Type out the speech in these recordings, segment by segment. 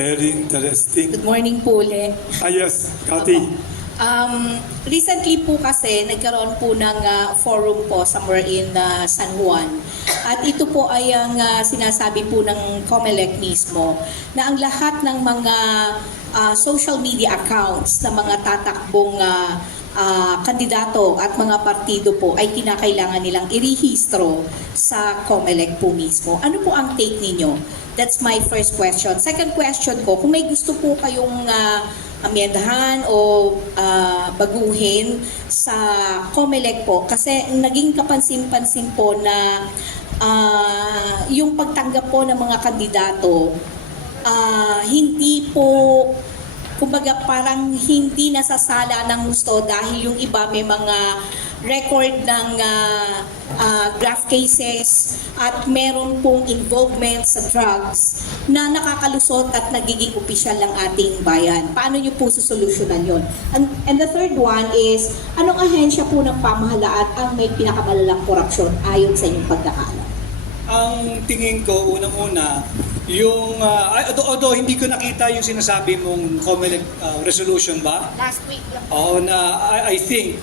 Very interesting. Good morning po ulit. Yes, Cathy. Recently po kasi nagkaroon po ng forum po somewhere in San Juan. At ito po ay ang sinasabi po ng COMELEC mismo na ang lahat ng mga social media accounts ng mga tatakbong kandidato at mga partido po ay kinakailangan nilang irehistro sa COMELEC po mismo. Ano po ang take ninyo? That's my first question. Second question ko, kung may gusto po kayong amyendahan o baguhin sa COMELEC po, kasi naging kapansin-pansin po na yung pagtanggap po ng mga kandidato, hindi po, kumbaga parang hindi nasasala ng gusto dahil yung iba may mga record ng graft cases at meron pong involvement sa drugs na nakakalusot at nagiging opisyal ng ating bayan. Paano nyo po susolusyonan yun? And the third one is, anong ahensya po ng pamahalaan ang may pinakamalalang korupsyon ayon sa inyong pagkakaalam? Ang tingin ko, unang-una, yung, although hindi ko nakita yung sinasabi mong COMELEC resolution ba? Last week lang. Oo, na I think,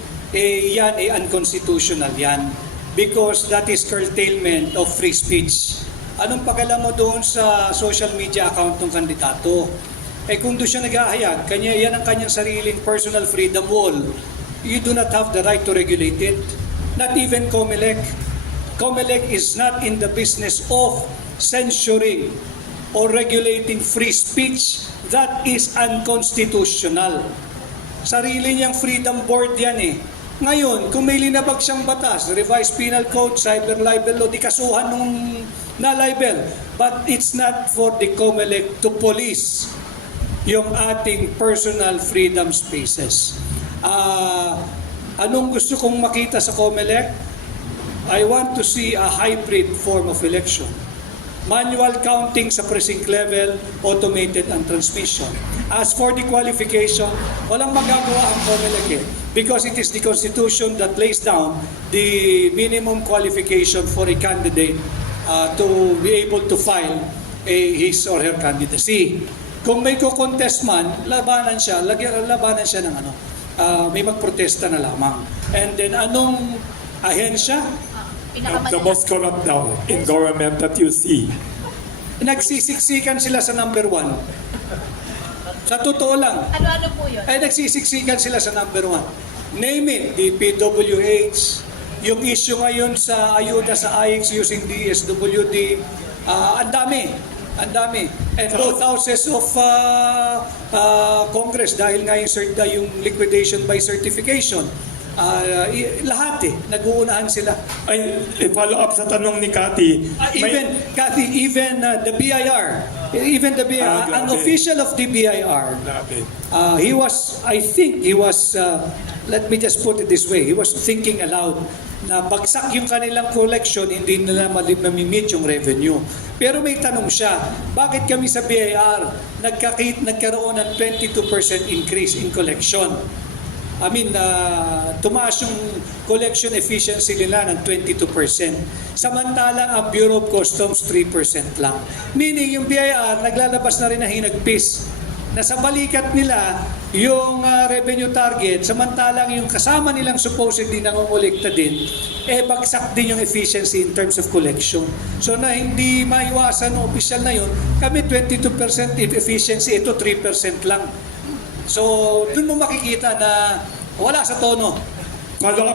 yan ay unconstitutional yan. Because that is curtailment of free speech. Anong pag-alam mo doon sa social media account ng kandidato? Kung doon siya naghahayag, yan ang kanyang sariling personal freedom wall. You do not have the right to regulate it. Not even COMELEC. COMELEC is not in the business of censoring or regulating free speech. That is unconstitutional. Sarili niyang freedom board yan eh. Ngayon, kung may linabag siyang batas, revised penal code, cyber libel law, di kasuhan nung na-libel. But it's not for the COMELEC to police yung ating personal freedom spaces. Anong gusto kong makita sa COMELEC? I want to see a hybrid form of election. Manual counting sa precinct level, automated and transmission. As for the qualification, walang magagawa ang COMELEC because it is the Constitution that lays down the minimum qualification for a candidate to be able to file his or her candidacy. Kung may ko-contest man, labanan siya ng may magprotesta na lamang. And then anong ahensya? The most corrupt now in government that you see. Nagsisiksikan sila sa number one. Sa totoo lang. Ano-ano po yun? Nagsisiksikan sila sa number one. Name it, DPWH, yung issue ngayon sa ayuda sa IX using DSWD, ang dami. And both houses of Congress dahil nga yung liquidation by certification. Lahat nag-uunahan sila. Ay, follow up sa tanong ni Cathy. Even the BIR, an official of the BIR, let me just put it this way, he was thinking aloud na bagsak yung kanilang collection, hindi nila mamimit yung revenue. Pero may tanong siya, bakit kami sa BIR nagkaroon ng 22% increase in collection? Tumaas yung collection efficiency nila ng 22%. Samantalang ang Bureau of Customs 3% lang. Meaning yung BIR naglalabas na rin na hinagpis na sa balikat nila yung revenue target, samantalang yung kasama nilang supposedly nangongolekta din, bagsak din yung efficiency in terms of collection. So na hindi maiwasan ng opisyal na yun, kami 22% efficiency, ito 3% lang. So, dun mo makikita na wala sa tono. Follow up